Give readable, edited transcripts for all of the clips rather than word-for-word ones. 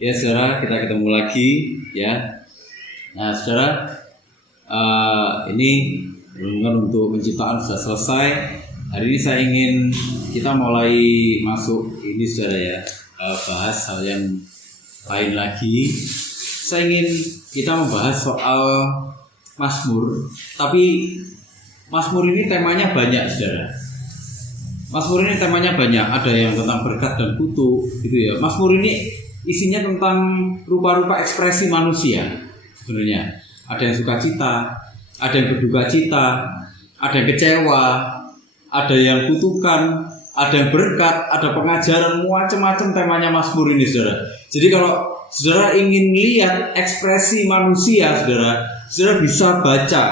Ya saudara, kita ketemu lagi ya. Nah saudara, ini berhubungan untuk penciptaan sudah selesai. Hari ini saya ingin kita mulai masuk ini saudara ya, bahas hal yang lain lagi. Saya ingin kita membahas soal Mazmur, tapi Mazmur ini temanya banyak saudara. Mazmur ini temanya banyak, ada yang tentang berkat dan kutuk gitu ya. Mazmur ini isinya tentang rupa-rupa ekspresi manusia sebenarnya. Ada yang suka cita, ada yang berduka cita, ada yang kecewa, ada yang kutukan, ada yang berkat, ada pengajaran, macam-macam temanya Mazmur ini saudara. Jadi kalau saudara ingin lihat ekspresi manusia saudara bisa baca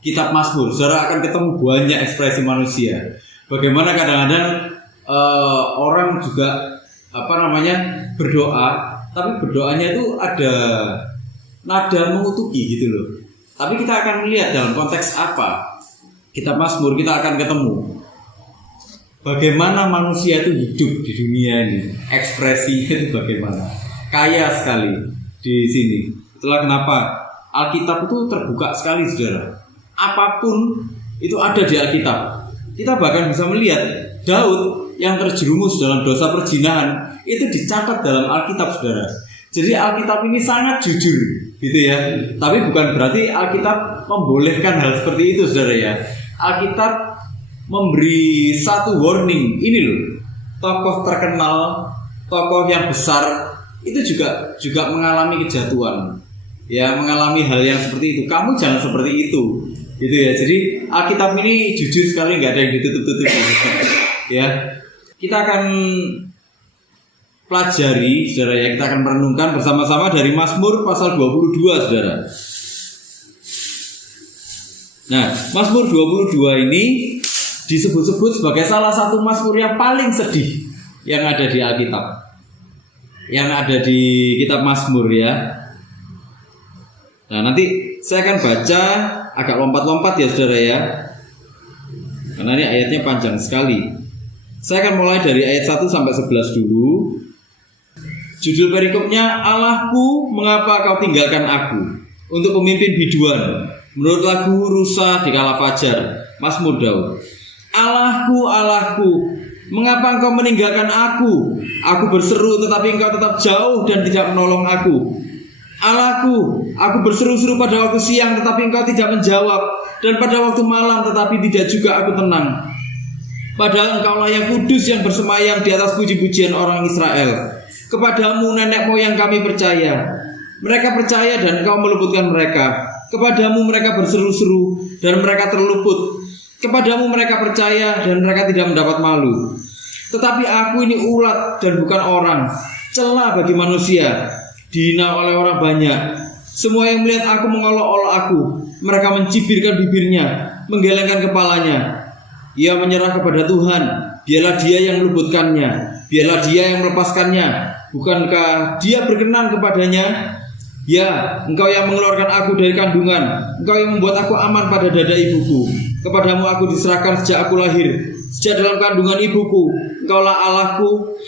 kitab Mazmur. Saudara akan ketemu banyak ekspresi manusia. Bagaimana kadang-kadang orang juga berdoa, tapi berdoanya itu ada nada mengutuki gitu loh. Tapi kita akan melihat dalam konteks apa kitab Mazmur, kita akan ketemu bagaimana manusia itu hidup di dunia ini, ekspresi itu bagaimana, kaya sekali di sini. Itulah kenapa Alkitab itu terbuka sekali saudara. Apapun itu ada di Alkitab. Kita bahkan bisa melihat Daud yang terjerumus dalam dosa perzinahan itu dicatat dalam Alkitab saudara. Jadi Alkitab ini sangat jujur gitu ya. Tapi bukan berarti Alkitab membolehkan hal seperti itu saudara ya. Alkitab memberi satu warning. Ini loh, tokoh terkenal, tokoh yang besar itu juga mengalami kejatuhan. Ya, mengalami hal yang seperti itu. Kamu jangan seperti itu gitu ya. Jadi Alkitab ini jujur sekali, nggak ada yang ditutup-tutup ya. Kita akan pelajari saudara ya, kita akan merenungkan bersama-sama dari Mazmur pasal 22 saudara. Nah, Mazmur 22 ini disebut-sebut sebagai salah satu Mazmur yang paling sedih yang ada di Alkitab, yang ada di kitab Mazmur ya. Nah, nanti saya akan baca agak lompat-lompat ya saudara ya, karena ini ayatnya panjang sekali. Saya akan mulai dari ayat 1 sampai 11 dulu. Judul perikopnya, Allahku, mengapa kau tinggalkan aku? Untuk pemimpin biduan, menurut lagu Rusa di kala fajar, Mazmur Daud. Allahku, Allahku, mengapa engkau meninggalkan aku? Aku berseru tetapi engkau tetap jauh dan tidak menolong aku. Allahku, aku berseru-seru pada waktu siang tetapi engkau tidak menjawab, dan pada waktu malam tetapi tidak juga aku tenang. Padahal engkaulah yang kudus yang bersemayam di atas puji-pujian orang Israel. Kepadamu nenek moyang kami percaya. Mereka percaya dan engkau meluputkan mereka. Kepadamu mereka berseru-seru dan mereka terluput. Kepadamu mereka percaya dan mereka tidak mendapat malu. Tetapi aku ini ulat dan bukan orang, celah bagi manusia, dihina oleh orang banyak. Semua yang melihat aku mengolok-olok aku. Mereka mencibirkan bibirnya, menggelengkan kepalanya. Ia menyerah kepada Tuhan. Biarlah dia yang meluputkannya, biarlah dia yang melepaskannya. Bukankah dia berkenan kepadanya? Ya, engkau yang mengeluarkan aku dari kandungan, engkau yang membuat aku aman pada dada ibuku. Kepadamu aku diserahkan sejak aku lahir, sejak dalam kandungan ibuku. Engkaulah Allahku,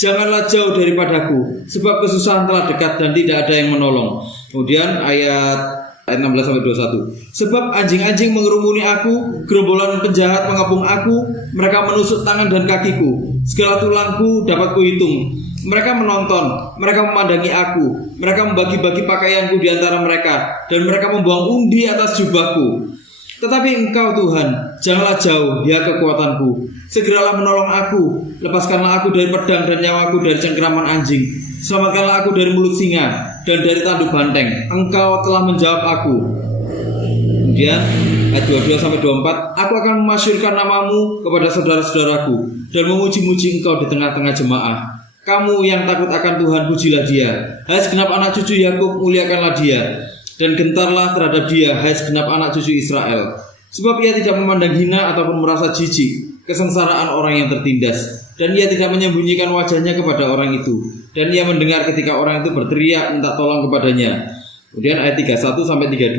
janganlah jauh daripadaku, sebab kesusahan telah dekat dan tidak ada yang menolong. Kemudian ayat 16 sampai 21. Sebab anjing-anjing mengerumuni aku, gerombolan penjahat mengepung aku, mereka menusuk tangan dan kakiku. Segala tulangku dapat kuhitung. Mereka menonton, mereka memandangi aku, mereka membagi-bagi pakaianku di antara mereka, dan mereka membuang undi atas jubahku. Tetapi engkau Tuhan, janganlah jauh, dia kekuatanku. Segeralah menolong aku, lepaskanlah aku dari pedang dan nyawaku dari cengkeraman anjing. Selamatkanlah aku dari mulut singa dan dari tanduk banteng. Engkau telah menjawab aku. Kemudian ayat 22 sampai 24, aku akan memasyurkan namamu kepada saudara-saudaraku dan memuji-muji engkau di tengah-tengah jemaah. Kamu yang takut akan Tuhan, pujilah dia. Hai segenap anak cucu Yakub, muliakanlah dia. Dan gentarlah terhadap dia, hai segenap anak cucu Israel. Sebab ia tidak memandang hina ataupun merasa jijik kesengsaraan orang yang tertindas. Dan ia tidak menyembunyikan wajahnya kepada orang itu. Dan ia mendengar ketika orang itu berteriak minta tolong kepadanya. Kemudian ayat 31 sampai 32.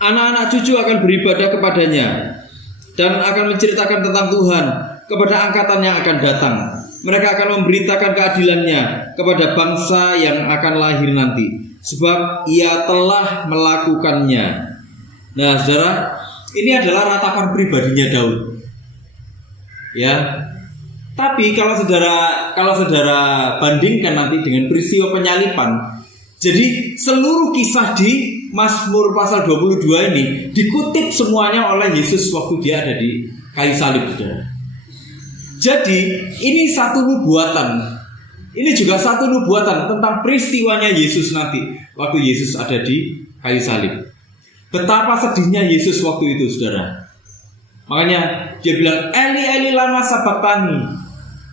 Anak-anak cucu akan beribadah kepadanya dan akan menceritakan tentang Tuhan kepada angkatan yang akan datang. Mereka akan memberitakan keadilannya kepada bangsa yang akan lahir nanti, sebab ia telah melakukannya. Nah, saudara, ini adalah ratapan pribadinya Daud. Ya. Tapi kalau saudara bandingkan nanti dengan peristiwa penyalipan, jadi seluruh kisah di Mazmur pasal 22 ini dikutip semuanya oleh Yesus waktu dia ada di kayu salib, saudara. Jadi ini satu nubuatan. Ini juga satu nubuatan tentang peristiwanya Yesus nanti waktu Yesus ada di kayu salib. Betapa sedihnya Yesus waktu itu, saudara. Makanya dia bilang, Eli Eli lama sabachthani.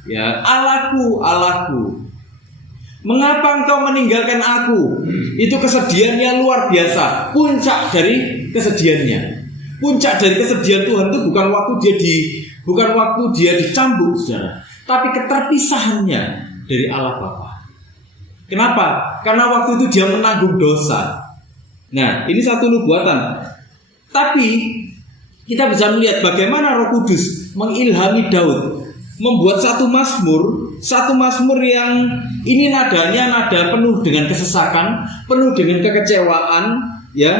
Ya, Allahku, Allahku, mengapa engkau meninggalkan aku? Itu kesedihannya luar biasa. Puncak dari kesedihannya. Puncak dari kesedihan Tuhan itu bukan waktu dia dicambuk, saudara, tapi keterpisahannya dari Allah Bapa. Kenapa? Karena waktu itu dia menanggung dosa. Nah, ini satu nubuatan. Tapi kita bisa melihat bagaimana Roh Kudus mengilhami Daud membuat satu mazmur yang ini nadanya nada penuh dengan kesesakan, penuh dengan kekecewaan, ya.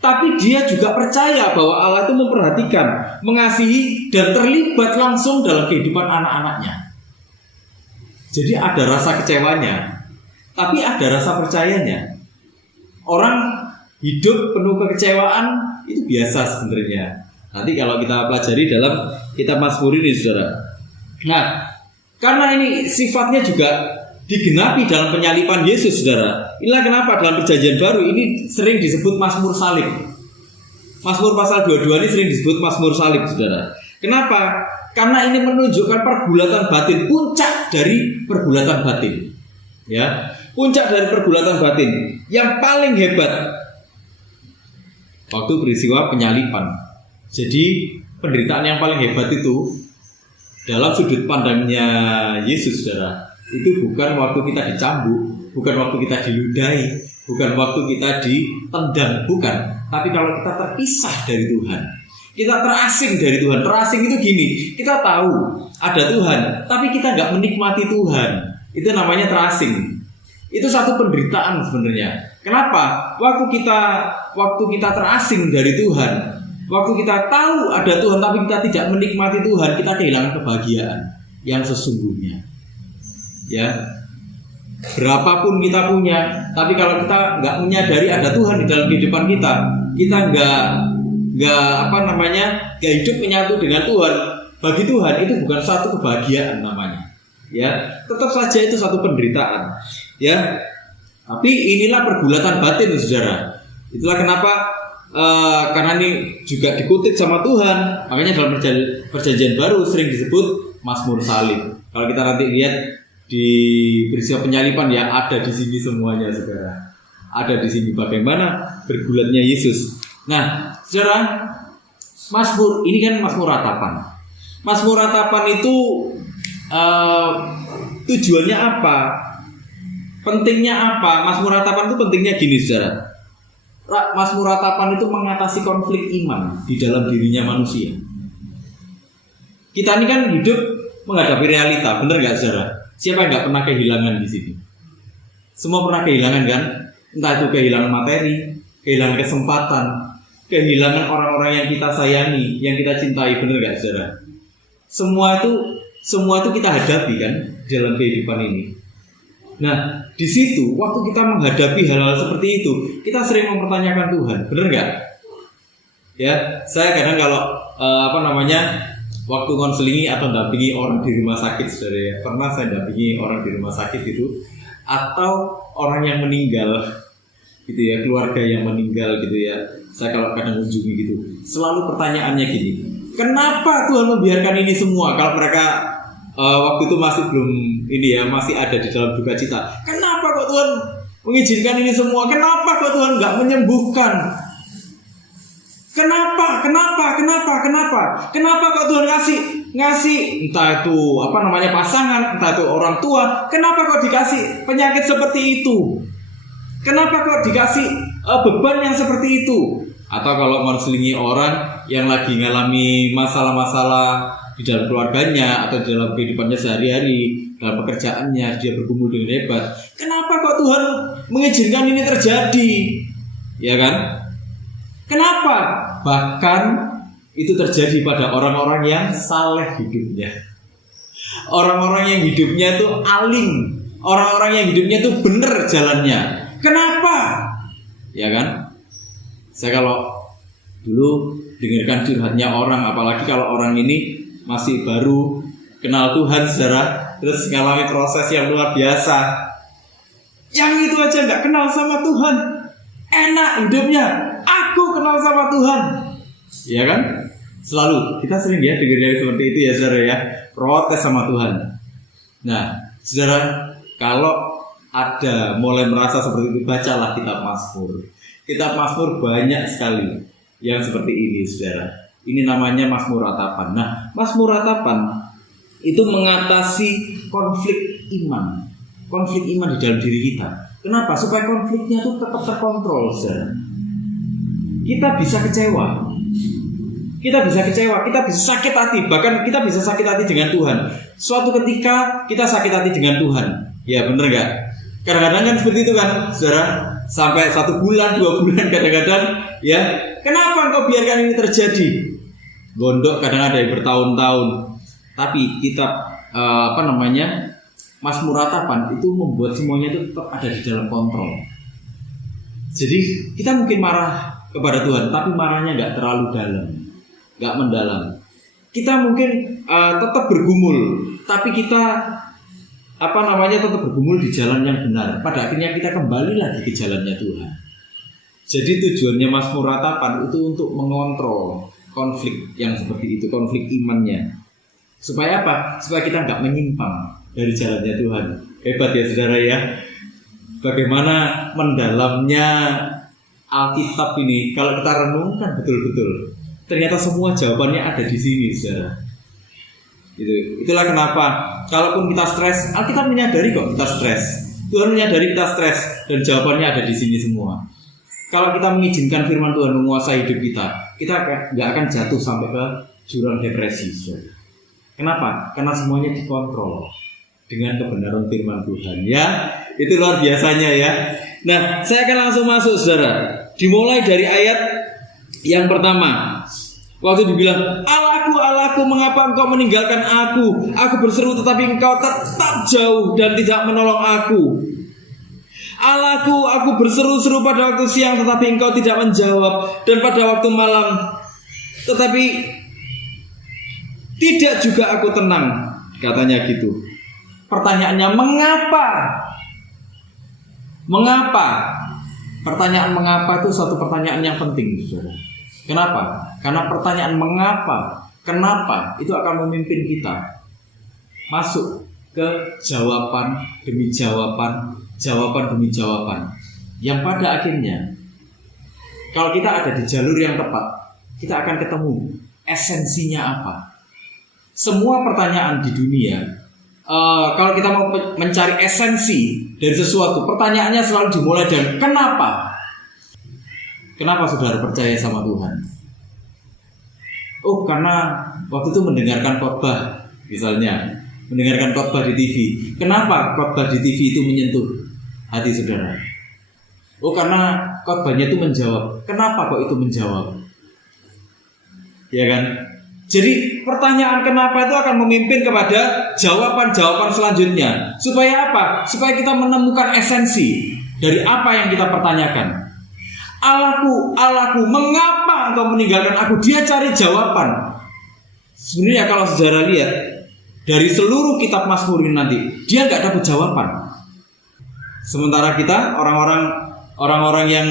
Tapi dia juga percaya bahwa Allah itu memperhatikan, mengasihi, dan terlibat langsung dalam kehidupan anak-anaknya. Jadi ada rasa kecewanya, tapi ada rasa percayanya. Orang hidup penuh kekecewaan itu biasa sebenarnya. Nanti kalau kita pelajari dalam kitab Mazmur ini, saudara. Nah, karena ini sifatnya juga digenapi dalam penyalipan Yesus, saudara. Inilah kenapa dalam perjanjian baru ini sering disebut Mazmur salib. Mazmur pasal 22 ini sering disebut Mazmur salib, saudara. Kenapa? Karena ini menunjukkan pergulatan batin, puncak dari pergulatan batin. Ya, puncak dari pergulatan batin yang paling hebat waktu peristiwa penyalipan. Jadi penderitaan yang paling hebat itu dalam sudut pandangnya Yesus, saudara, itu bukan waktu kita dicambuk, bukan waktu kita diludahi, bukan waktu kita ditendang, bukan. Tapi kalau kita terpisah dari Tuhan, kita terasing dari Tuhan. Terasing itu gini, kita tahu ada Tuhan, tapi kita nggak menikmati Tuhan. Itu namanya terasing. Itu satu penderitaan sebenarnya. Kenapa? Waktu kita terasing dari Tuhan, waktu kita tahu ada Tuhan tapi kita tidak menikmati Tuhan, kita kehilangan kebahagiaan yang sesungguhnya. Ya, berapapun kita punya, tapi kalau kita nggak menyadari ada Tuhan di dalam kehidupan kita nggak hidup menyatu dengan Tuhan. Bagi Tuhan itu bukan satu kebahagiaan namanya. Ya, tetap saja itu satu penderitaan. Ya, tapi inilah pergulatan batin, saudara. Itulah kenapa. Karena ini juga dikutip sama Tuhan, makanya dalam perjanjian baru sering disebut Mazmur salib. Kalau kita nanti lihat di peristiwa penyalipan, ya ada di sini semuanya, saudara. Ada di sini bagaimana bergulatnya Yesus. Nah, saudara, Mazmur ini kan Mazmur ratapan. Mazmur ratapan itu tujuannya apa? Pentingnya apa? Mazmur ratapan itu pentingnya gini, saudara. Mazmur ratapan itu mengatasi konflik iman di dalam dirinya manusia. Kita ini kan hidup menghadapi realita, benar nggak, saudara? Siapa yang nggak pernah kehilangan di sini? Semua pernah kehilangan, kan? Entah itu kehilangan materi, kehilangan kesempatan, kehilangan orang-orang yang kita sayangi, yang kita cintai, benar nggak, saudara? Semua itu kita hadapi, kan, dalam kehidupan ini. Nah, di situ waktu kita menghadapi hal-hal seperti itu, kita sering mempertanyakan Tuhan, benar nggak? Ya, saya kadang kalau waktu konseling atau dampingi orang di rumah sakit, saudara, ya, pernah saya dampingi orang di rumah sakit itu, atau orang yang meninggal, gitu ya, keluarga yang meninggal, gitu ya. Saya kalau kadang kunjungi gitu, selalu pertanyaannya gini, kenapa Tuhan membiarkan ini semua? Kalau mereka waktu itu masih belum masih ada di dalam duka cita. Kenapa kok Tuhan mengizinkan ini semua? Kenapa kok Tuhan nggak menyembuhkan? Kenapa kok Tuhan ngasih entah itu pasangan, entah itu orang tua? Kenapa kok dikasih penyakit seperti itu? Kenapa kok dikasih beban yang seperti itu? Atau kalau menselingi orang yang lagi ngalami masalah-masalah di dalam keluarganya atau dalam kehidupannya sehari-hari, dalam pekerjaannya, dia bergumul dengan hebat. Kenapa kok Tuhan mengizinkan ini terjadi? Ya kan? Kenapa? Bahkan itu terjadi pada orang-orang yang saleh hidupnya. Orang-orang yang hidupnya itu alim, orang-orang yang hidupnya itu benar jalannya. Kenapa? Ya kan? Saya kalau dulu dengarkan curhatnya orang, apalagi kalau orang ini masih baru kenal Tuhan, saudara, terus mengalami proses yang luar biasa, yang itu aja nggak kenal sama Tuhan, enak hidupnya, aku kenal sama Tuhan, ya kan? Selalu kita sering ya dengar seperti itu ya, saudara ya, protes sama Tuhan. Nah, saudara, kalau ada mulai merasa seperti itu, bacalah kitab Mazmur. Kitab Mazmur banyak sekali yang seperti ini, saudara. Ini namanya Mazmur Ratapan. Nah, Mazmur Ratapan itu mengatasi konflik iman. Konflik iman di dalam diri kita. Kenapa? Supaya konfliknya itu tetap terkontrol, saudara. Kita bisa kecewa. Kita bisa kecewa, kita bisa sakit hati. Bahkan kita bisa sakit hati dengan Tuhan. Suatu ketika kita sakit hati dengan Tuhan. Ya benar gak? Kadang-kadang kan seperti itu kan, saudara. Sampai 1 bulan, 2 bulan kadang-kadang. Ya, kenapa engkau biarkan ini terjadi? Gondok kadang ada yang bertahun-tahun. Tapi kitab Mazmur Ratapan itu membuat semuanya itu tetap ada di dalam kontrol. Jadi kita mungkin marah kepada Tuhan, tapi marahnya nggak terlalu dalam, nggak mendalam. Kita mungkin tetap bergumul, tapi kita tetap bergumul di jalan yang benar. Pada akhirnya kita kembali lagi ke jalannya Tuhan. Jadi tujuannya Mazmur Ratapan itu untuk mengontrol konflik yang seperti itu, konflik imannya. Supaya apa? Supaya kita nggak menyimpang dari jalannya Tuhan. Hebat ya saudara ya. Bagaimana mendalamnya Alkitab ini. Kalau kita renungkan betul-betul, ternyata semua jawabannya ada di sini, saudara. Itulah kenapa kalaupun kita stres, Alkitab menyadari kok kita stres. Tuhan menyadari kita stres dan jawabannya ada di sini semua. Kalau kita mengizinkan firman Tuhan menguasai hidup kita nggak akan jatuh sampai ke jurang depresi, saudara. Kenapa? Karena semuanya dikontrol dengan kebenaran firman Tuhan. Ya, itu luar biasanya ya. Nah, saya akan langsung masuk, saudara. Dimulai dari ayat yang pertama. Waktu dibilang, Allahku, Allahku, mengapa engkau meninggalkan aku? Aku berseru tetapi engkau tetap jauh dan tidak menolong aku. Allahku, aku berseru-seru pada waktu siang tetapi engkau tidak menjawab, dan pada waktu malam tetapi tidak juga aku tenang. Katanya gitu. Pertanyaannya, mengapa? Mengapa? Pertanyaan mengapa itu suatu pertanyaan yang penting, saudara. Kenapa? Karena pertanyaan mengapa, kenapa itu akan memimpin kita masuk ke jawaban demi jawaban, jawaban demi jawaban. Yang pada akhirnya, kalau kita ada di jalur yang tepat, kita akan ketemu esensinya apa. Semua pertanyaan di dunia, kalau kita mau mencari esensi dari sesuatu, pertanyaannya selalu dimulai dari kenapa? Kenapa saudara percaya sama Tuhan? Oh, karena waktu itu mendengarkan khotbah, misalnya mendengarkan khotbah di TV. Kenapa khotbah di TV itu menyentuh hati saudara? Oh, karena khotbahnya itu menjawab. Kenapa kok itu menjawab? Ya kan? Jadi pertanyaan kenapa itu akan memimpin kepada jawaban-jawaban selanjutnya. Supaya apa? Supaya kita menemukan esensi dari apa yang kita pertanyakan. Allahku, Allahku, mengapa engkau meninggalkan aku? Dia cari jawaban. Sebenarnya kalau saudara lihat dari seluruh kitab Mazmur ini nanti, dia nggak dapat jawaban. Sementara kita orang-orang yang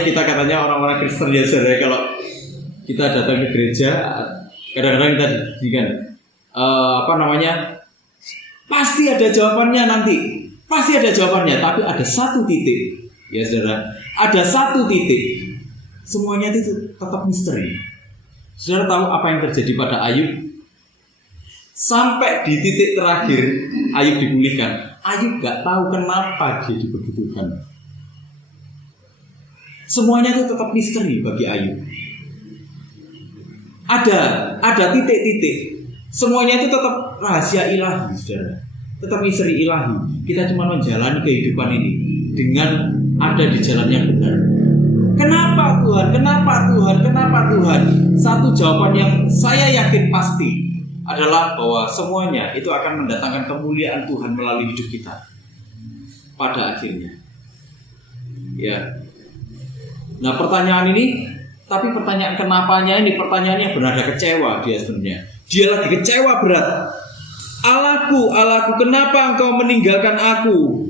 kita katanya orang-orang Kristen ya saudara, kalau kita datang ke gereja, kadang-kadang kita diberikan pasti ada jawabannya nanti, pasti ada jawabannya, tapi ada satu titik, ya saudara, ada satu titik, semuanya itu tetap misteri. Saudara tahu apa yang terjadi pada Ayub? Sampai di titik terakhir Ayub dipulihkan, Ayub gak tahu kenapa dia dibegitukan. Semuanya itu tetap misteri bagi Ayub. Ada titik-titik. Semuanya itu tetap rahasia ilahi, saudara. tetap misteri ilahi. Kita cuma menjalani kehidupan ini dengan ada di jalan yang benar. Kenapa Tuhan? Kenapa Tuhan? Kenapa Tuhan? Satu jawaban yang saya yakin pasti adalah bahwa semuanya itu akan mendatangkan kemuliaan Tuhan melalui hidup kita pada akhirnya. Ya. Nah, pertanyaan ini, tapi pertanyaan kenapanya ini pertanyaannya bernada kecewa dia sebenarnya. Dia lagi kecewa berat. Allahku, Allahku, kenapa engkau meninggalkan aku?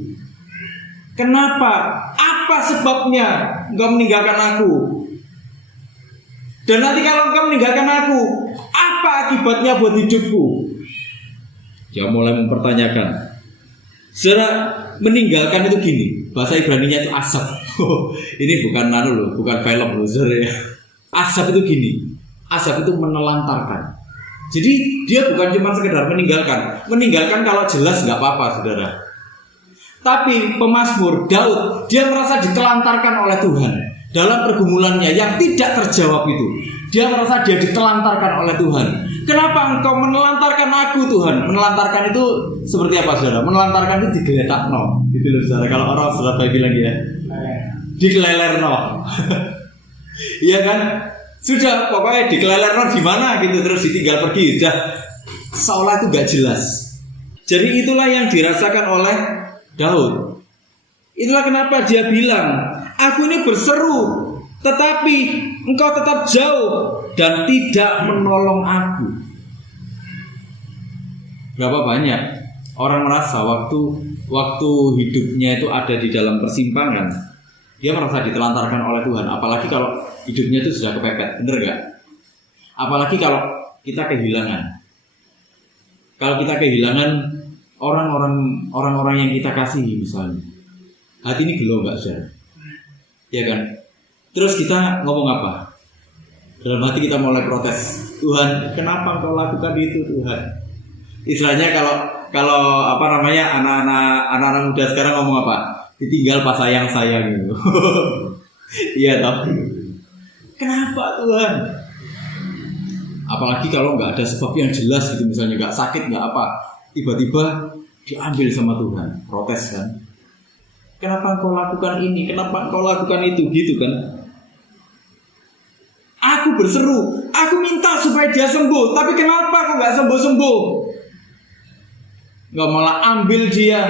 Kenapa? Apa sebabnya engkau meninggalkan aku? Dan nanti kalau engkau meninggalkan aku, apa akibatnya buat hidupku? Dia mulai mempertanyakan. Saudara, meninggalkan itu gini, bahasa Ibraninya itu asap. Ini bukan bukan film loh, saudara. Asap itu gini, asap itu menelantarkan. Jadi dia bukan cuma sekedar meninggalkan. Meninggalkan kalau jelas nggak apa-apa, saudara. Tapi pemazmur Daud, dia merasa ditelantarkan oleh Tuhan dalam pergumulannya yang tidak terjawab itu. Dia merasa dia ditelantarkan oleh Tuhan. Kenapa engkau menelantarkan aku, Tuhan? Menelantarkan itu seperti apa, saudara? Menelantarkan itu digeletakno, gitu loh, saudara. Kalau orang Surabaya bilang ya, dikelelerno. Iya kan? Sudah, pokoknya dikelelerno gimana gitu, terus ditinggal pergi. Sudah, seolah itu gak jelas. Jadi itulah yang dirasakan oleh Daud. Itulah kenapa dia bilang, aku ini berseru, tetapi engkau tetap jauh dan tidak menolong aku. Berapa banyak orang merasa waktu hidupnya itu ada di dalam persimpangan, dia merasa ditelantarkan oleh Tuhan. Apalagi kalau hidupnya itu sudah kepepet, bener gak? Apalagi kalau kita kehilangan. Kalau kita kehilangan orang-orang yang kita kasihi misalnya, hati ini gelo gak, saudara? Ya kan? Terus kita ngomong apa? Dalam hati kita mulai protes. Tuhan, kenapa engkau lakukan itu, Tuhan? Istilahnya kalau apa namanya anak-anak muda sekarang ngomong apa? Ditinggal pas sayang gitu. Iya toh. Kenapa Tuhan? Apalagi kalau nggak ada sebab yang jelas gitu, misalnya nggak sakit nggak apa, tiba-tiba diambil sama Tuhan, protes kan? Kenapa engkau lakukan ini? Kenapa engkau lakukan itu? Gitu kan? Aku berseru, aku minta supaya dia sembuh, tapi kenapa kok nggak sembuh-sembuh? Nggak malah ambil dia.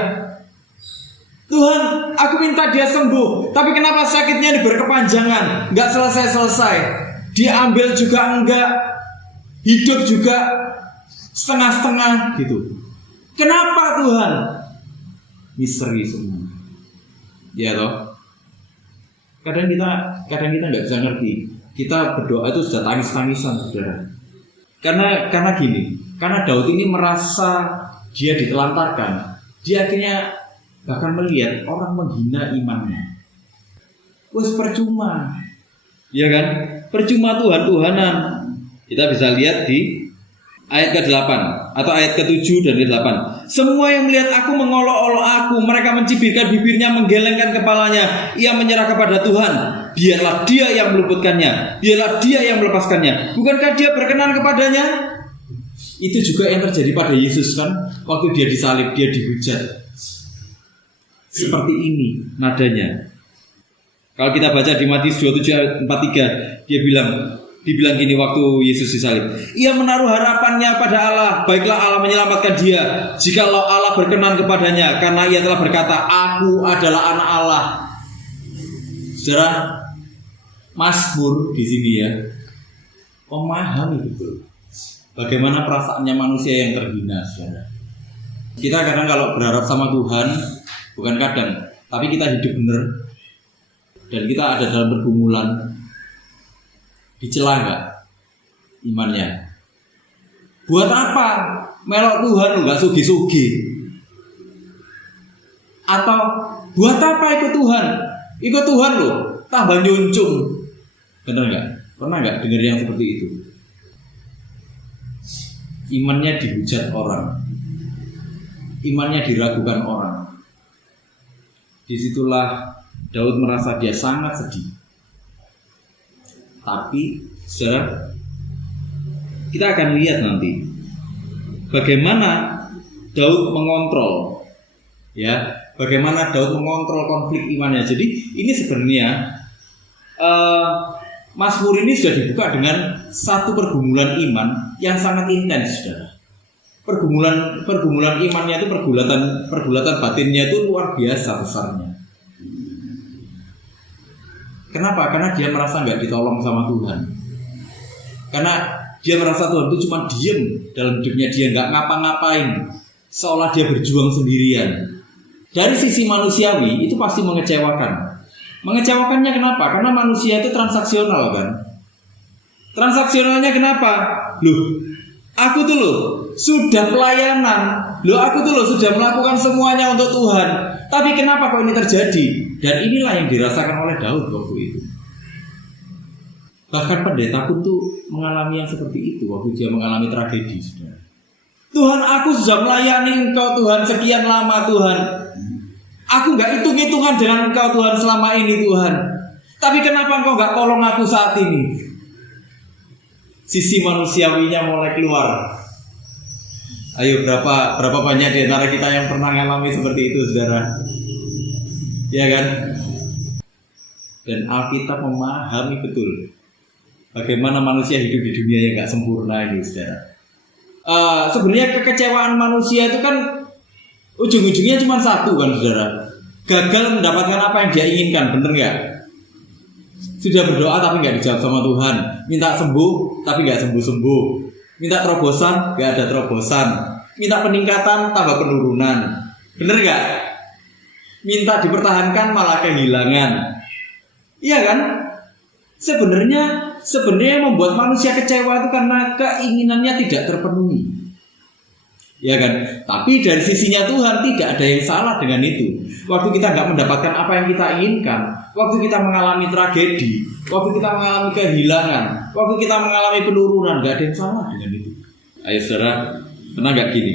Tuhan, aku minta dia sembuh, tapi kenapa sakitnya ini berkepanjangan, nggak selesai-selesai? Dia ambil juga enggak, hidup juga setengah-setengah gitu. Kenapa Tuhan? Misteri semua. Ya toh. Kadang kita nggak bisa ngerti. Kita berdoa itu sudah tangis-tangisan, saudara. Karena gini, karena Daud ini merasa dia ditelantarkan, dia akhirnya bahkan melihat orang menghina imannya. Wes percuma, ya kan? Percuma Tuhan-Tuhanan. Kita bisa lihat di ayat ke-8 atau ayat ke-7 dan ke-8. Semua yang melihat aku mengolok-olok aku, mereka mencibirkan bibirnya, menggelengkan kepalanya. Ia menyerah kepada Tuhan. Biarlah dia yang meluputkannya, biarlah dia yang melepaskannya. Bukankah dia berkenan kepadanya? Itu juga yang terjadi pada Yesus kan. Waktu dia disalib, dia dihujat. Seperti ini nadanya. Kalau kita baca di Matius 27 ayat 43, dibilang gini waktu Yesus disalib. Ia menaruh harapannya pada Allah. Baiklah Allah menyelamatkan dia, jikalau Allah berkenan kepadanya, karena ia telah berkata, aku adalah anak Allah. Saudara, Mazmur di sini ya memahami betul bagaimana perasaannya manusia yang terhina, saudara. Kita kadang kalau berharap sama Tuhan, bukan kadang, tapi kita hidup benar dan kita ada dalam pergumulan, dicela nggak imannya? Buat apa melok Tuhan lu nggak sugi-sugi? Atau buat apa ikut Tuhan? Ikut Tuhan lo tambah nyuncung. Benar nggak? Pernah nggak dengar yang seperti itu? Imannya dihujat orang, imannya diragukan orang. Disitulah Daud merasa dia sangat sedih. Tapi saudara, kita akan lihat nanti bagaimana Daud mengontrol, ya, bagaimana Daud mengontrol konflik imannya. Jadi ini sebenarnya Mazmur ini sudah dibuka dengan satu pergumulan iman yang sangat intens, saudara. Pergumulan imannya itu pergulatan batinnya itu luar biasa besarnya. Kenapa? Karena dia merasa nggak ditolong sama Tuhan. Karena dia merasa Tuhan itu cuma diem dalam hidupnya, dia nggak ngapa-ngapain, seolah dia berjuang sendirian. Dari sisi manusiawi itu pasti mengecewakan. Mengecewakannya kenapa? Karena manusia itu transaksional kan. Transaksionalnya kenapa? Aku tuh sudah pelayanan. Aku tuh sudah melakukan semuanya untuk Tuhan. Tapi kenapa kok ini terjadi? Dan inilah yang dirasakan oleh Daud waktu itu. Bahkan pendeta pun tuh mengalami yang seperti itu waktu dia mengalami tragedi, saudara. Tuhan, aku sudah melayani Engkau Tuhan sekian lama Tuhan. Aku gak hitung-hitungan dengan Engkau Tuhan selama ini Tuhan. Tapi kenapa Engkau gak tolong aku saat ini? Sisi manusiawinya mulai keluar. Ayo, berapa banyak di antara kita yang pernah mengalami seperti itu, saudara? Ya kan? Dan Alkitab memahami betul bagaimana manusia hidup di dunia yang gak sempurna ini, saudara. Sebenarnya kekecewaan manusia itu kan ujung-ujungnya cuma satu kan, saudara. Gagal mendapatkan apa yang dia inginkan, bener gak? Sudah berdoa tapi gak dijawab sama Tuhan. Minta sembuh tapi gak sembuh-sembuh. Minta terobosan gak ada terobosan. Minta peningkatan tambah penurunan. Bener gak? Minta dipertahankan malah kehilangan. Iya kan? Sebenarnya yang membuat manusia kecewa itu karena keinginannya tidak terpenuhi. Ya kan? Tapi dari sisinya Tuhan tidak ada yang salah dengan itu. Waktu kita nggak mendapatkan apa yang kita inginkan, waktu kita mengalami tragedi, waktu kita mengalami kehilangan, waktu kita mengalami penurunan, nggak ada yang salah dengan itu. Ayo saudara, pernah nggak gini?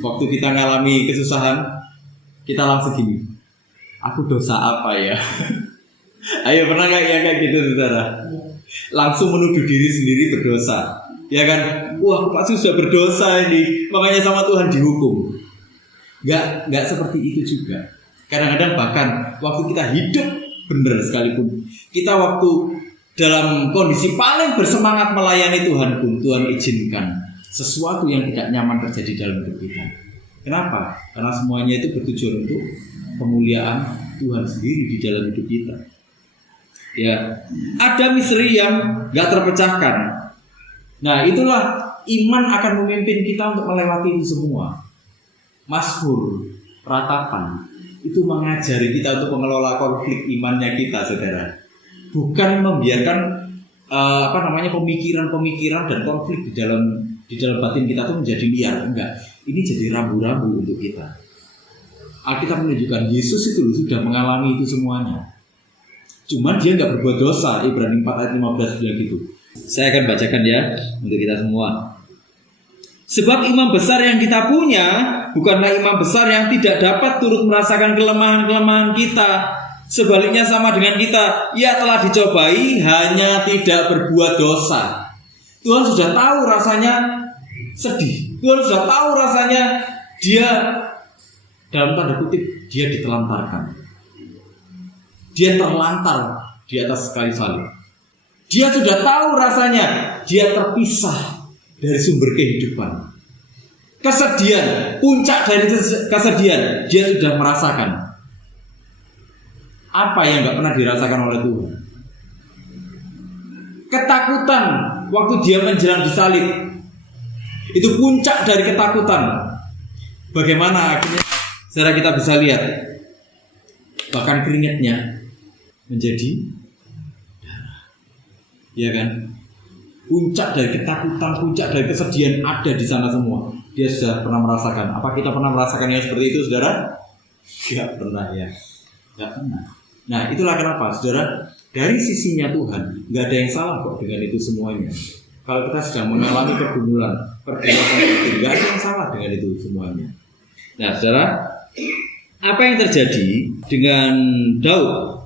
Waktu kita mengalami kesusahan, kita langsung gini, aku dosa apa ya? Ayo pernah nggak yang kayak gitu saudara? Langsung menuduh diri sendiri berdosa. Ya kan, wah aku pasti sudah berdosa ini, makanya sama Tuhan dihukum. Nggak seperti itu juga. Kadang-kadang bahkan waktu kita hidup benar sekalipun, kita waktu dalam kondisi paling bersemangat melayani Tuhan pun, Tuhan izinkan sesuatu yang tidak nyaman terjadi dalam hidup kita. Kenapa? Karena semuanya itu bertujuan untuk pemuliaan Tuhan sendiri di dalam hidup kita. Ya, ada misteri yang nggak terpecahkan. Nah, itulah iman akan memimpin kita untuk melewati itu semua. Mazmur, ratapan itu mengajari kita untuk mengelola konflik imannya kita, saudara. Bukan membiarkan pemikiran-pemikiran dan konflik di dalam batin kita itu menjadi liar, enggak. Ini jadi rambu-rambu untuk kita. Alkitab menunjukkan Yesus itu sudah mengalami itu semuanya. Cuman dia nggak berbuat dosa. Ibrani 4 ayat 15 bilang gitu. Saya akan bacakan ya untuk kita semua. Sebab imam besar yang kita punya bukanlah imam besar yang tidak dapat turut merasakan kelemahan-kelemahan kita. Sebaliknya sama dengan kita, ia telah dicobai hanya tidak berbuat dosa. Tuhan sudah tahu rasanya sedih. Tuhan sudah tahu rasanya dia, dalam tanda kutip, dia ditelantarkan. Dia terlantar di atas kayu salib. Dia sudah tahu rasanya dia terpisah dari sumber kehidupan. Kesedihan, puncak dari kesedihan dia sudah merasakan. Apa yang gak pernah dirasakan oleh Tuhan? Ketakutan waktu dia menjelang disalib. Itu puncak dari ketakutan. Bagaimana akhirnya saudara kita bisa lihat, bahkan keringatnya menjadi darah. Ya kan? Puncak dari ketakutan, puncak dari kesedihan ada di sana semua. Dia sudah pernah merasakan. Apa kita pernah merasakan yang seperti itu, saudara? Tidak pernah ya. Tidak pernah. Nah, itulah kenapa, saudara, dari sisinya Tuhan, nggak ada yang salah kok dengan itu semuanya. Kalau kita sedang mengalami pergumulan itu, nggak ada yang salah dengan itu semuanya. Nah, saudara, apa yang terjadi dengan Daud?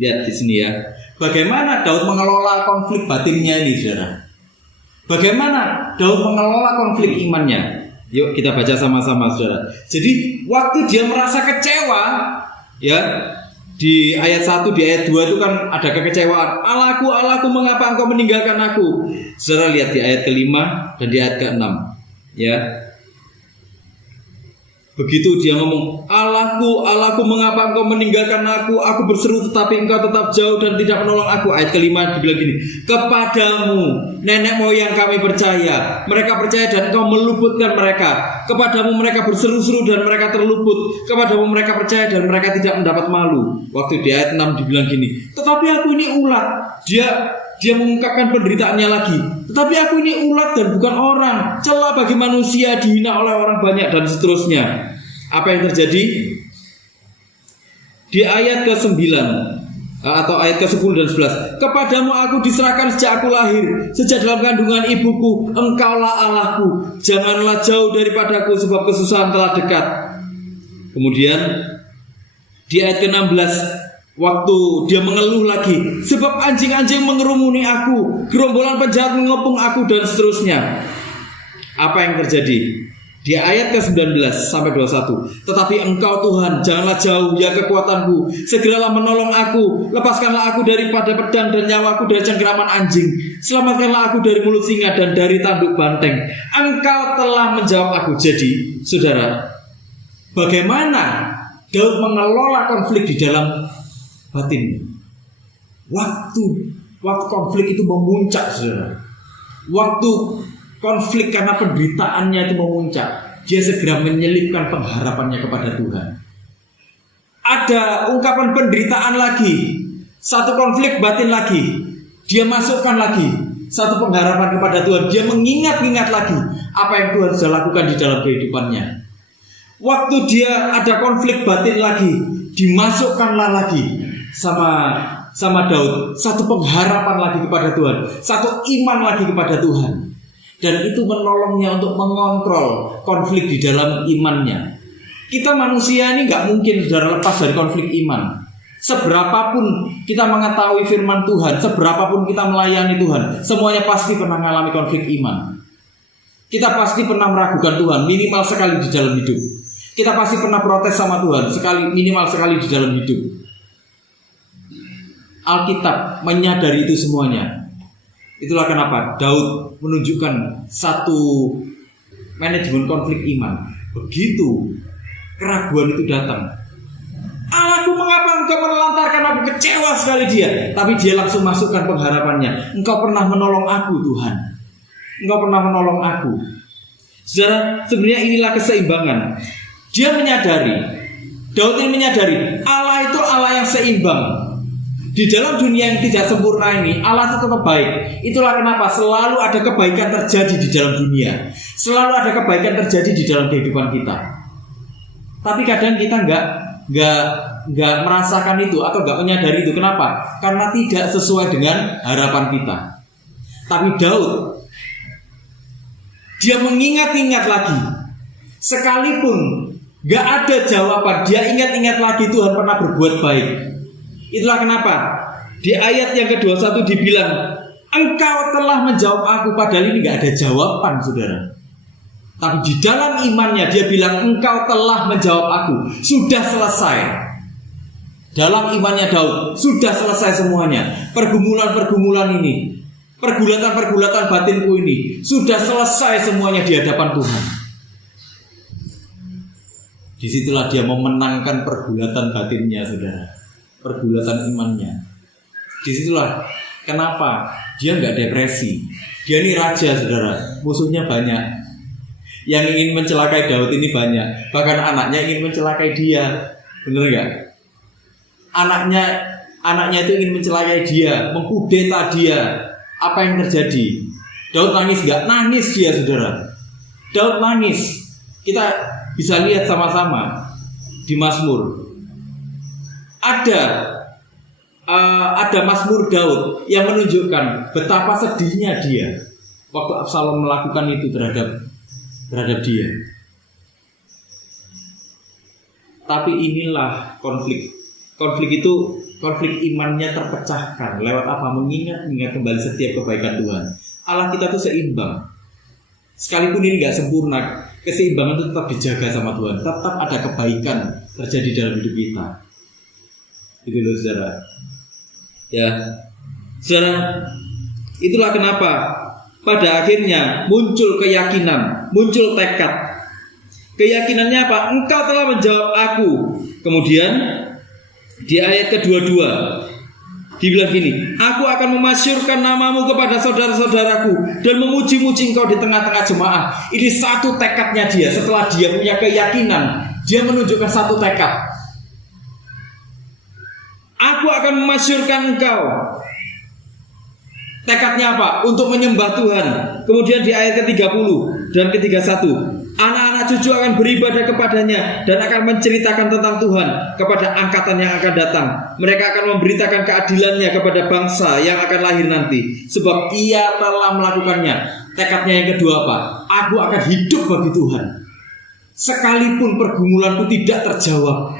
Lihat di sini ya. Bagaimana Daud mengelola konflik batinnya ini, saudara? Bagaimana Daud mengelola konflik imannya? Yuk kita baca sama-sama saudara. Jadi waktu dia merasa kecewa, ya, di ayat 1, di ayat 2 itu kan ada kekecewaan. Allahku, Allahku, mengapa engkau meninggalkan aku? Saudara lihat di ayat ke-5 dan di ayat ke-6, ya. Begitu dia ngomong, Allahku, Allahku, mengapa engkau meninggalkan aku? Aku berseru tetapi engkau tetap jauh dan tidak menolong aku. Ayat ke-5 dibilang gini, kepadamu nenek moyang kami percaya, mereka percaya dan engkau meluputkan mereka. Kepadamu mereka berseru-seru dan mereka terluput. Kepadamu mereka percaya dan mereka tidak mendapat malu. Waktu di ayat 6 dibilang gini, tetapi aku ini ulat. Dia mengungkapkan penderitaannya lagi. Tetapi aku ini ulat dan bukan orang, celah bagi manusia, dihina oleh orang banyak, dan seterusnya. Apa yang terjadi? Di ayat ke-9 atau ayat ke-10 dan 11, kepadamu aku diserahkan sejak aku lahir, sejak dalam kandungan ibuku. Engkaulah Allahku, janganlah jauh daripadaku, sebab kesusahan telah dekat. Kemudian di ayat ke-16, waktu dia mengeluh lagi, sebab anjing-anjing mengerumuni aku, gerombolan penjahat mengepung aku, dan seterusnya. Apa yang terjadi? Di ayat ke-19 sampai 21, tetapi engkau Tuhan, janganlah jauh, ya kekuatanku, segeralah menolong aku, lepaskanlah aku daripada pedang dan nyawaku dari cengkeraman anjing, selamatkanlah aku dari mulut singa dan dari tanduk banteng. Engkau telah menjawab aku. Jadi, saudara, bagaimana Daud mengelola konflik di dalam batin? Waktu konflik itu memuncak, saudara. Waktu konflik karena penderitaannya itu memuncak, dia segera menyelipkan pengharapannya kepada Tuhan. Ada ungkapan penderitaan lagi, satu konflik batin lagi, dia masukkan lagi satu pengharapan kepada Tuhan. Dia mengingat-ingat lagi apa yang Tuhan sudah lakukan di dalam kehidupannya. Waktu dia ada konflik batin lagi, dimasukkanlah lagi sama Daud satu pengharapan lagi kepada Tuhan, satu iman lagi kepada Tuhan. Dan itu menolongnya untuk mengontrol konflik di dalam imannya. Kita manusia ini gak mungkin saudara lepas dari konflik iman. Seberapapun kita mengetahui firman Tuhan, seberapapun kita melayani Tuhan, semuanya pasti pernah mengalami konflik iman. Kita pasti pernah meragukan Tuhan minimal sekali di dalam hidup. Kita pasti pernah protes sama Tuhan minimal sekali di dalam hidup. Alkitab menyadari itu semuanya. Itulah kenapa Daud menunjukkan satu manajemen konflik iman. Begitu keraguan itu datang, Allahku, mengapa engkau menelantarkan aku? Kecewa sekali dia. Tapi dia langsung masukkan pengharapannya, engkau pernah menolong aku Tuhan, engkau pernah menolong aku. Saudara, sebenarnya inilah keseimbangan. Dia menyadari, Daud ini menyadari Allah itu Allah yang seimbang. Di dalam dunia yang tidak sempurna ini, Allah itu tetap baik. Itulah kenapa selalu ada kebaikan terjadi di dalam dunia. Selalu ada kebaikan terjadi di dalam kehidupan kita. Tapi kadang kita nggak merasakan itu atau nggak menyadari itu. Kenapa? Karena tidak sesuai dengan harapan kita. Tapi Daud, dia mengingat-ingat lagi. Sekalipun nggak ada jawaban, dia ingat-ingat lagi Tuhan pernah berbuat baik. Itulah kenapa di ayat yang ke-21 dibilang, engkau telah menjawab aku. Padahal ini gak ada jawaban, saudara. Tapi di dalam imannya dia bilang, engkau telah menjawab aku. Sudah selesai. Dalam imannya Daud, sudah selesai semuanya. Pergumulan-pergumulan ini, pergulatan-pergulatan batinku ini, sudah selesai semuanya di hadapan Tuhan. Disitulah dia memenangkan pergulatan batinnya, saudara. Pergulatan imannya. Disitulah kenapa dia nggak depresi. Dia ini raja, saudara. Musuhnya banyak. Yang ingin mencelakai Daud ini banyak. Bahkan anaknya ingin mencelakai dia. Bener nggak? Anaknya itu ingin mencelakai dia, mengkudeta dia. Apa yang terjadi? Daud nangis nggak? Nangis dia, saudara. Daud nangis. Kita bisa lihat sama-sama di Mazmur. Ada Mazmur Daud yang menunjukkan betapa sedihnya dia waktu Absalom melakukan itu terhadap dia. Tapi inilah konflik. Konflik itu, konflik imannya terpecahkan lewat apa? Mengingat kembali setiap kebaikan Tuhan. Allah kita itu seimbang. Sekalipun ini gak sempurna, keseimbangan itu tetap dijaga sama Tuhan, tetap ada kebaikan terjadi dalam hidup kita. Itu loh saudara. Ya, saudara, itulah kenapa pada akhirnya muncul keyakinan, muncul tekad. Keyakinannya apa? Engkau telah menjawab aku. Kemudian di ayat kedua-dua dibilang gini, aku akan memasyurkan namamu kepada saudara-saudaraku dan memuji-muji engkau di tengah-tengah jemaah. Ini satu tekadnya dia. Setelah dia punya keyakinan, dia menunjukkan satu tekad. Aku akan memasyurkan engkau. Tekadnya apa? Untuk menyembah Tuhan. Kemudian di ayat ke-30 dan ke-31, anak-anak cucu akan beribadah kepadanya dan akan menceritakan tentang Tuhan kepada angkatan yang akan datang. Mereka akan memberitakan keadilannya kepada bangsa yang akan lahir nanti, sebab ia telah melakukannya. Tekadnya yang kedua apa? Aku akan hidup bagi Tuhan, sekalipun pergumulanku tidak terjawab,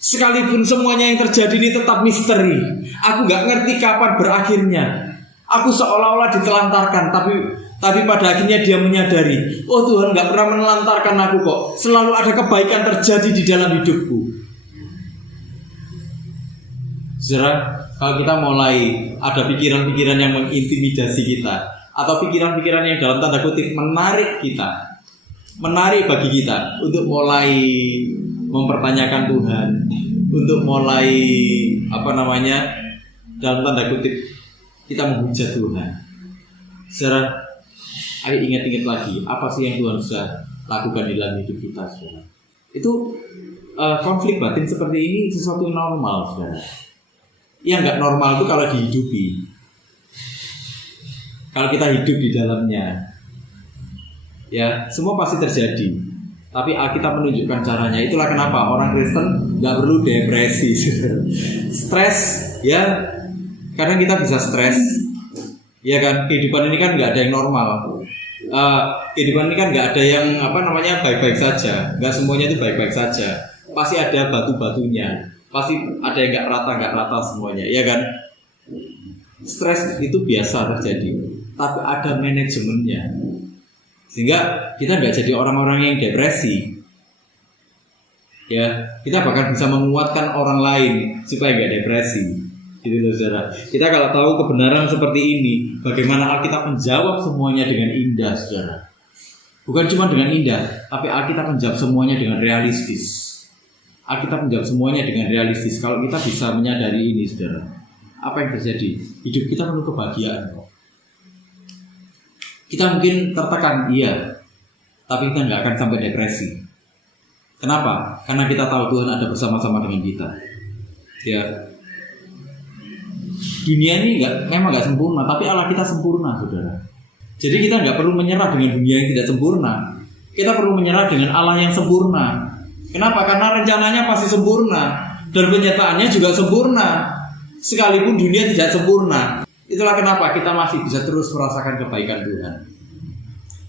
sekalipun semuanya yang terjadi ini tetap misteri. Aku gak ngerti kapan berakhirnya. Aku seolah-olah ditelantarkan, tapi pada akhirnya dia menyadari, oh Tuhan gak pernah menelantarkan aku kok. Selalu ada kebaikan terjadi di dalam hidupku. Saudara, kalau kita mulai ada pikiran-pikiran yang mengintimidasi kita, atau pikiran-pikiran yang dalam tanda kutip menarik kita, menarik bagi kita untuk mulai mempertanyakan Tuhan, untuk mulai dalam tanda kutip kita menghujat Tuhan. Saudara, ayo ingat-ingat lagi apa sih yang Tuhan sudah lakukan di dalam hidup kita, saudara. Itu konflik batin seperti ini sesuatu yang normal, saudara. Yang nggak normal itu kalau dihidupi, kalau kita hidup di dalamnya, ya semua pasti terjadi. Tapi Alkitab menunjukkan caranya. Itulah kenapa orang Kristen nggak perlu depresi, stres, ya. Karena kita bisa stres, ya kan. Kehidupan ini kan nggak ada yang normal. Kehidupan ini kan nggak ada yang baik-baik saja. Nggak semuanya itu baik-baik saja. Pasti ada batu-batunya. Pasti ada yang nggak rata semuanya, ya kan. Stres itu biasa terjadi, tapi ada manajemennya. Sehingga kita nggak jadi orang-orang yang depresi. Ya, kita bahkan bisa menguatkan orang lain supaya nggak depresi. Gitu loh, saudara. Kita kalau tahu kebenaran seperti ini, bagaimana Alkitab menjawab semuanya dengan indah, saudara. Bukan cuma dengan indah, tapi Alkitab menjawab semuanya dengan realistis. Alkitab menjawab semuanya dengan realistis. Kalau kita bisa menyadari ini, saudara, apa yang terjadi? Hidup kita penuh kebahagiaan kok. Kita mungkin tertekan, iya, tapi kita nggak akan sampai depresi. Kenapa? Karena kita tahu Tuhan ada bersama-sama dengan kita. Ya. Dunia ini memang nggak sempurna, tapi Allah kita sempurna, saudara. Jadi kita nggak perlu menyerah dengan dunia yang tidak sempurna. Kita perlu menyerah dengan Allah yang sempurna. Kenapa? Karena rencananya pasti sempurna dan penyertaannya juga sempurna. Sekalipun dunia tidak sempurna. Itulah kenapa kita masih bisa terus merasakan kebaikan Tuhan.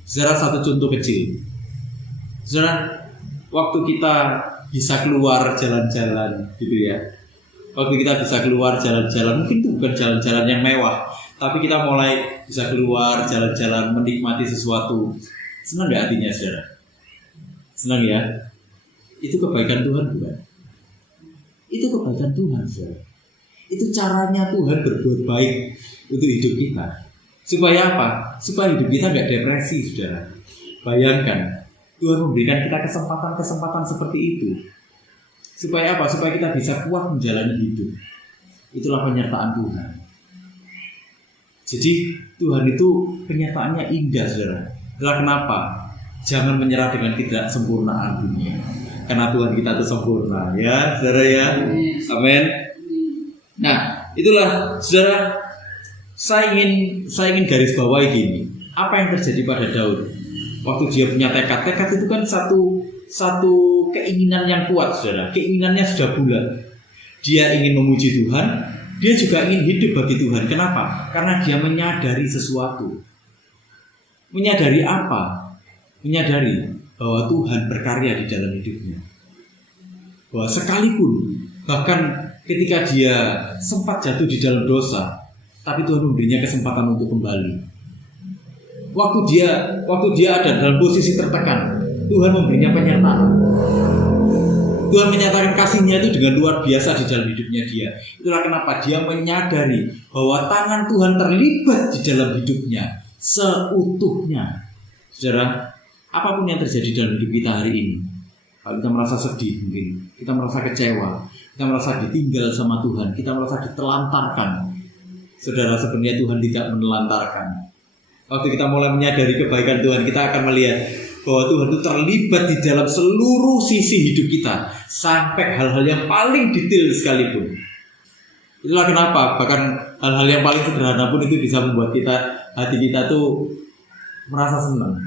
Saudara, satu contoh kecil. Saudara, waktu kita bisa keluar jalan-jalan gitu ya. Waktu kita bisa keluar jalan-jalan, mungkin itu bukan jalan-jalan yang mewah, tapi kita mulai bisa keluar jalan-jalan menikmati sesuatu. Senang gak hatinya, saudara? Senang ya? Itu kebaikan Tuhan bukan? Itu kebaikan Tuhan, saudara. Itu caranya Tuhan berbuat baik untuk hidup kita. Supaya apa? Supaya hidup kita gak depresi, saudara. Bayangkan, Tuhan memberikan kita kesempatan-kesempatan seperti itu. Supaya apa? Supaya kita bisa kuat menjalani hidup. Itulah penyertaan Tuhan. Jadi Tuhan itu penyertaannya indah, saudara. Itulah kenapa jangan menyerah dengan tidak sempurnaan dunia. Karena Tuhan kita itu sempurna, ya, saudara ya. Amin. Nah, itulah, saudara. Saya ingin garis bawahi gini. Apa yang terjadi pada Daud waktu dia punya tekad? Tekad itu kan satu keinginan yang kuat, saudara. Keinginannya sudah bulat. Dia ingin memuji Tuhan, dia juga ingin hidup bagi Tuhan. Kenapa? Karena dia menyadari sesuatu. Menyadari apa? Menyadari bahwa Tuhan berkarya di dalam hidupnya. Bahwa sekalipun, bahkan ketika dia sempat jatuh di dalam dosa, tapi Tuhan memberinya kesempatan untuk kembali. Waktu dia ada dalam posisi tertekan, Tuhan memberinya pernyataan. Tuhan menyatakan kasih-Nya itu dengan luar biasa di dalam hidupnya dia. Itulah kenapa dia menyadari bahwa tangan Tuhan terlibat di dalam hidupnya seutuhnya. Saudara, apapun yang terjadi dalam hidup kita hari ini, kalau kita merasa sedih mungkin, kita merasa kecewa, kita merasa ditinggal sama Tuhan, kita merasa ditelantarkan. Saudara, sebenarnya Tuhan tidak menelantarkan. Waktu kita mulai menyadari kebaikan Tuhan, kita akan melihat bahwa Tuhan itu terlibat di dalam seluruh sisi hidup kita, sampai hal-hal yang paling detail sekalipun. Itulah kenapa bahkan hal-hal yang paling sederhana pun itu bisa membuat hati kita tuh merasa senang.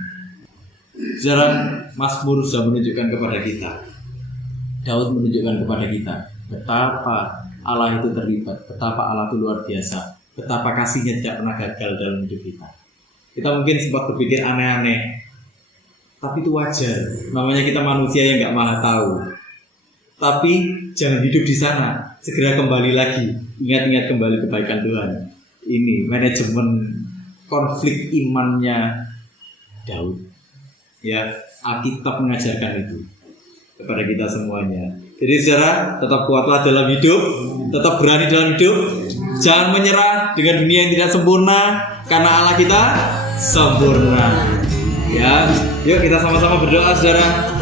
Sejarah Mazmur sudah menunjukkan kepada kita, Daud menunjukkan kepada kita betapa Allah itu terlibat, betapa Allah itu luar biasa, betapa kasih-Nya tidak pernah gagal dalam hidup kita. Kita mungkin sempat berpikir aneh-aneh, tapi itu wajar. Namanya kita manusia yang nggak maha tahu. Tapi jangan hidup di sana. Segera kembali lagi. Ingat-ingat kembali kebaikan Tuhan. Ini manajemen konflik imannya Daud. Ya, Alkitab mengajarkan itu kepada kita semuanya. Jadi saudara, tetap kuatlah dalam hidup, tetap berani dalam hidup. Jangan menyerah dengan dunia yang tidak sempurna, karena Allah kita sempurna. Ya, yuk kita sama-sama berdoa saudara.